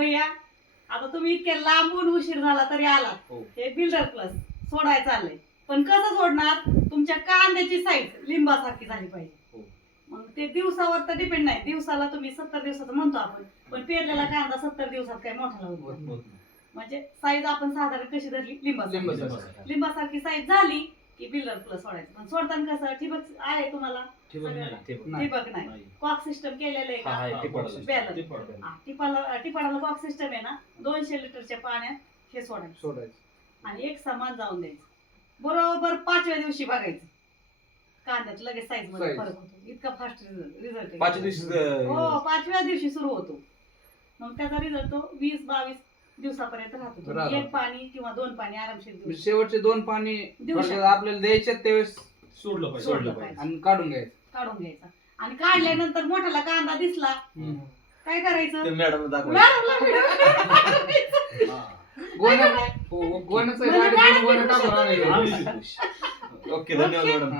भैया आता तुम्ही इतके लांबून उशीर झाला तरी आला. हे बिल्डर प्लस सोडायचं चाललंय, पण कसं सोडणार? तुमच्या कांद्याची साईज लिंबासारखी झाली पाहिजे. मग ते दिवसावर तर डिपेंड नाही. दिवसाला तुम्ही 70 दिवसाचं म्हणतो आपण, पण पेरलेला कांदा 70 दिवसात काय मोठा होत. म्हणजे साईज आपण साधारण कशी धरली लिंबासारखी साईज झाली की बिल्डर प्लस सोडायचं. पण सोडताना कसं ठिबक आहे तुम्हाला? ठिबक नाही, कॉक सिस्टम केलेलं आहे का? टिपाडाला कॉक सिस्टम आहे ना. 200 लिटरच्या पाण्यात हे सोडायचं आणि एक समान जाऊन द्यायचं. बरोबर 5व्या दिवशी बघायचं कांद्यात लगेच साईज मध्ये फरक होतो. इतका फास्ट रिझल्ट 5व्या दिवशी सुरू होतो. मग त्याचा रिझल्ट तो 20-22 दिवसापर्यंत राहतो. एक पाणी किंवा 2 पाणी आरामशीर शेवटचे 2 पाणी आपल्याला द्यायचे त्यावेळेस सोडलं पाहिजे आणि काढून घ्यायचा. आणि काढल्यानंतर मोठ्याला कांदा दिसला काय करायचं? मॅडमला गोण्याचं ओके, धन्यवाद मॅडम.